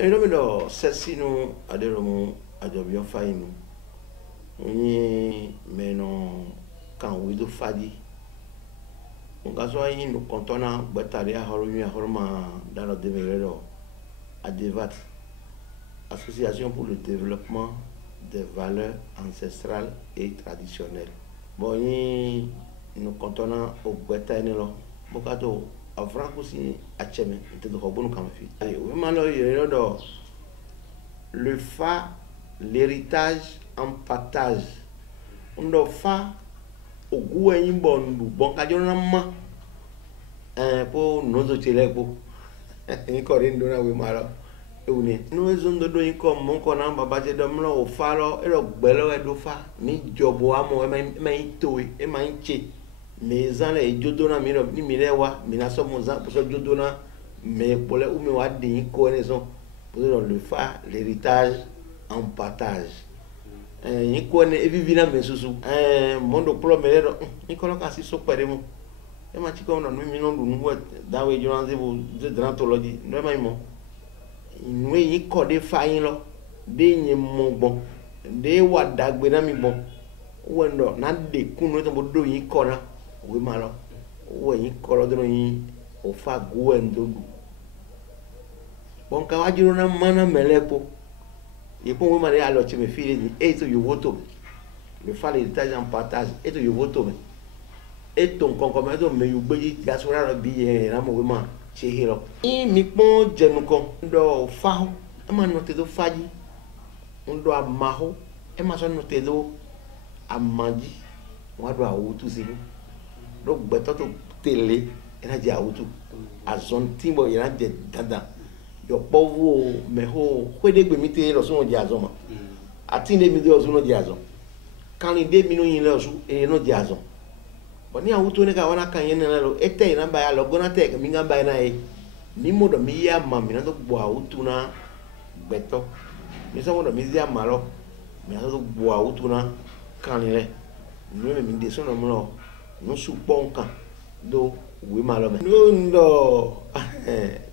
Eno mi do sesinu aderomu ajobion fainu. Ni meno kan wido fadi. Ngazo ayi no kontona betari ahorumi ahorma dans le développement ADEVAT, Association pour le développement des valeurs ancestrales et traditionnelles. Bon ni no kontona o betani lo bokato Franco si acheme te do ko bonu kam fi we malo yero do le fa l'héritage en partage ndo fa ogu eyin bondu bon ka jona ma po nozo tele ko en ko rindo na we malo ewuni no ezondo do yin ko mon ko na baba je do mlo o fa lo e lo gbelo e do fa ni jobo amo e ma ito e ma nche mes ans les jodona mino ni mirewa mina so monza pour so jodona mais pour les ou me wa din connaissance pour le fa l'héritage en partage ni connaît et vivina mesusu mondo pro melero ni koloka si so pere mo e ma ti ko no mi no lu nu da we joranze bo de drantology no ma mo nwe yi ko de fa yin lo de yin mo gbon de wa dagbe na mi gbon wendo na de kunu to bo do yin ko na we malo we yin kolo do yin o fa go endodu bon ka wajiro na mana melepo ye po we mare alo che me file ni e to yo voto le fa l'héritage en partage e to yo voto me e ton konkome do me yo gbeji diaspora ro bi e na mo we ma che hiro i mi pon jenu ko ndo fa e ma no te do faji ndo amaho e ma so no te do amaji wa do awutu si do gbeto to tele ina je awutu azon timbo ina je dada yo povo meho kwede gbe mi te lo so je azon ma ati ne mi de osu no je azon kan ni de mi no yin lo su e no je azon bo ni awutu ne ka wana kan yen na lo ete ina ba ya lo gona te mi nga ba na e mi mo do mi ya ma mi na do bo awutu na gbeto mi so mo do mi ya ma lo mi na do bo awutu na kan ni le no me mi de so no mo lo no suponka do we malo me no ndo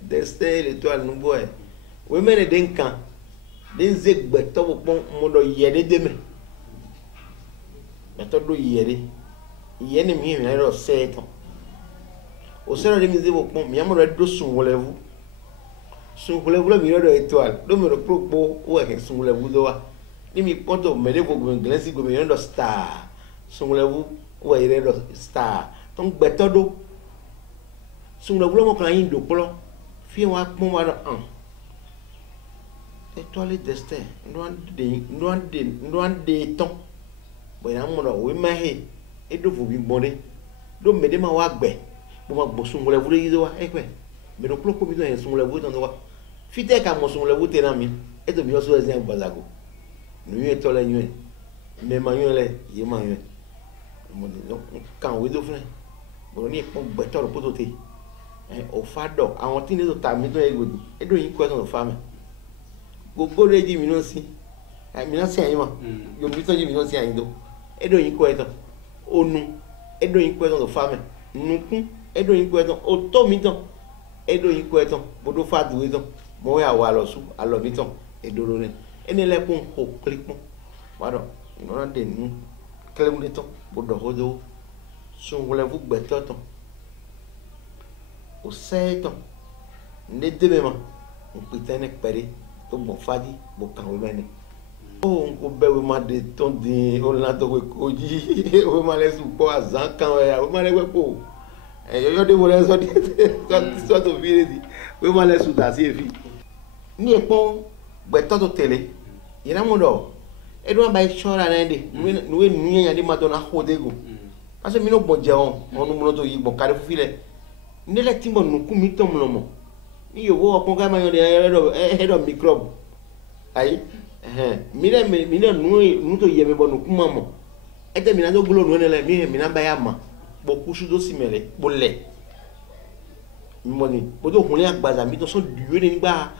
destin l'étoile nous boy we mene den kan den zeg gbeto bo pon mo do yede de me beto do yede yene mi mi ro seto o sero de mi ze bo pon mi amoro do sun wolevu lo mi ro étoile do me ro propo o e sun wolevu do wa ni mi ponto me de go glesi go me ro star sun wolevu o e ro star ton gbeto do sun wolevu mo kan yin do plo fi wa pon wa an étoile destin ndo de ton bo ya mo do we ma he e do fu bi bonde do me de ma wa gbe bo ma gbo sun wolevu le yizo wa e pe me do plo ko bi do sun wolevu ton do wa fi te ka mo sun wolevu te na mi e to bi o so e zin gbazago nu yi étoile yun me ma yun le ye ma yun mo de kan we do fun bo ni pon gbeto ro poto te o fa do àwọn tin do ta mi to e godu e do yin question of farm gbogbo reji mi no si mi no si ayin mo yo mi to ji mi no si ayin do e do yin question onu e do yin question of farm nukun e do yin question o to mi ton e do yin question bodo fa du we ton mo ya wa lo su alo mi ton e do ro ne ene le pon ho click pon wa do no de nu kele mu de ton bodo ho do sun wole vu gbeto ton o seton ne debe ma on pitene pere to bo fadi bo kan we mene o nko be we ma de ton din o la to we koji o ma le su po azan kan we o ma le we po yo de wole so de so to vire di we ma le su da si efi ni epon gbeto to tele ira mo do e do ba chora na de we nu yan de ma do na hodego parce que mi no bon jeon onu mo to yi bon kare fu file ni le timbo nuku mi tom lomo ni yo wo pon ga ma yo de do microbe ai mi le nu to yeme bo nuku mamo e te mi na do glo nu ne le mi na ba ya ma bo kusu do simele bo le mi mo ni bo do hunle agbaza mi to so duwe ni gba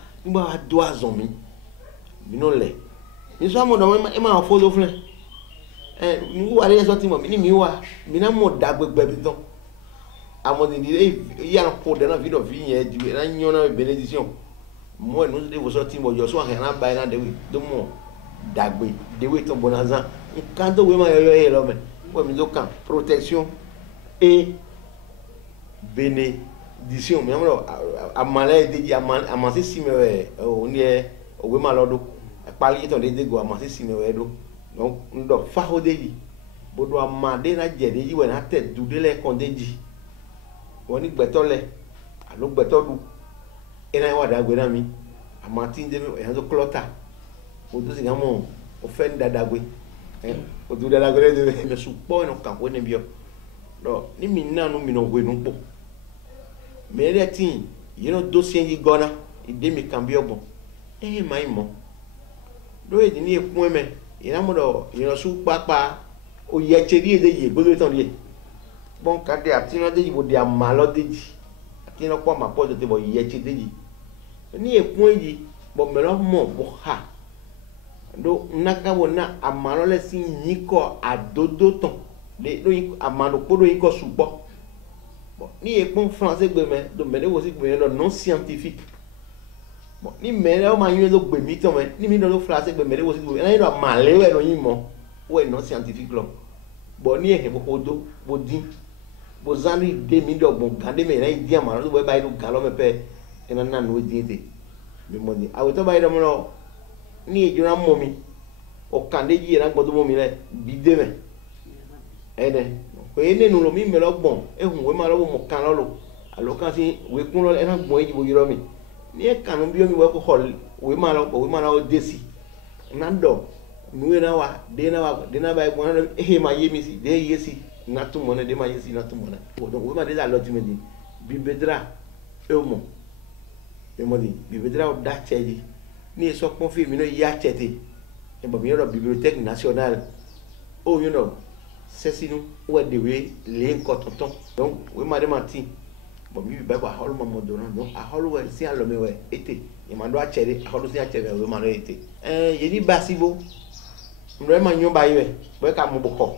do azon mi no le mi so mo do e ma fo do fun mi wa le so ti mo mi wa mi na mo dagbegbe bi ton amodi ni ya ko de na video fi yen ju na nyon na benediction moi nous devons sortir moi je suis rien à bailler dans de mon dagbe de ton bonazan quand on veut yo là mais ouais mais donc protection et bénédiction mais a maladie a manger si mais on est au malodo pali ton de go a manger si mais do donc ndo fa ho deji bodo amade na jede yi we na te dude le kon deji woni gbeto le alo gbeto du ina wa dagbe na mi amati nde mi e so klota o do siga mo o fe ndadagbe o du dadagbe de me supo no kan ko ne bio do ni mi na no mi no gwe no po me le tin you know dossier yi gona ide mi kan bio bon mai mo do e ni ekun me ina mo do you su papa o ye cheri de ye bodo ton ye bon kade atino de bo de amalo deji atino kwa ma po de bo ye cheri deji ni ekun yi bo melo mo bo ha do naka wona amalo le sin yiko adodo ton de do amalo podo yiko supo bon ni ekun français gbe me do me de wo si gbe no non scientifique bon ni me le o ma yin lo gbe mi ton me ni mi do français gbe me de wo si gbe na yin do amale we no yin mo we non scientifique lo bon ni e bo kodo bo din bo zani de mi do bon gande me na di amalo do ba do galo me pe ena na no di de mi mo ni awo to ba ida mo no ni e jura mo mi o kande ji na gbodo mo mi le bi de me ene ko ene nu lo mi me lo gbon e hun we ma lo mo kan lo alo kan si we kun lo ena gbon e ji bo yiro mi ni e kanu bi o mi we ko hol we ma lo desi na do nu na wa de na ba gbon na e ma ye mi si de ye si na tu mo na de ma ye si na tu mo na o donc we ma de la lo ti me di bi bedra e mo e mo di bi bedra o da cheji ni so pon fi mi no ya chete e bo mi ro bibliothèque nationale o you know c'est sinon ou de we le ko tonton donc we ma de mati bo mi ba ba hol mo do na donc a hol we si alo me we ete e ma do a chere a hol si a chere we ma no ete ye ni basibo mre ma nyo ba iwe bo ka mo boko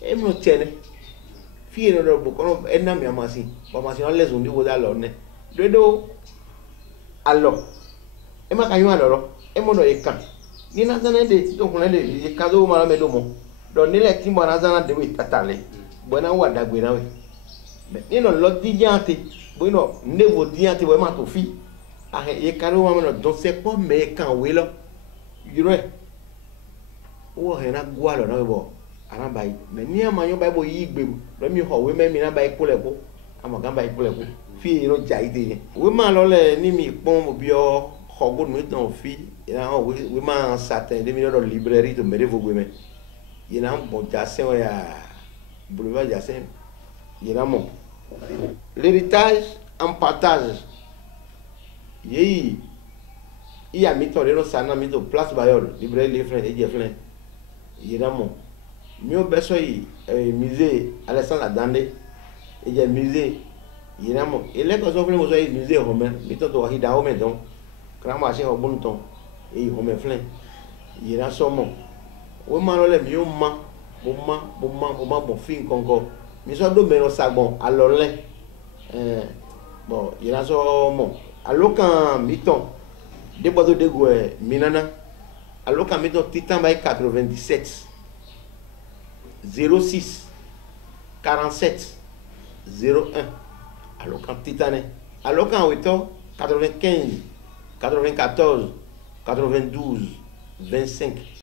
e mi no chene fi no do boko no e na mi amasi bo ma si no lezo ndi wo da lo ne do alo e ma ka yo alo e mo no e kan ni na zana de to kun le e ka do ma me do mo do ni le ti mo na zana de we tatale bo na wa dagbe na we ni no lo di jante bo no ne wo di jante bo ma to fi a e ka do ma no do se po me kan we lo yiro e wo he na gwa lo na bo ara bai me ni ama yo bai bo yi gbe lo mi ho we me mi na bai ko le ko ama gan bai ko le ko fi ro ja ide we ma lo le ni mi pon mo bi o hogo no ton fi ina o we ma satin de mi do librairie to me de vo gbe me ina bon jasen o ya boulevard jasen ina mo l'héritage en partage yei il y a mi to le no sana mi to place bayol librairie les frères et jeflin ina mo mi o beso yi musée Alexandre Adande et je musée ina mo ele ko so fle mo so yi musée romain mi to hi da o me donc kran ma se o bon ton e o me flin ina so mo we ma lo le mi o ma bo fin konko mi so do me no sagbon alo le bon ina so mo alo kan mi ton de bodo de go minana alo kan mi ton titan bay 97 06 47 01 alors quand titané alors quand weto 95 94 92 25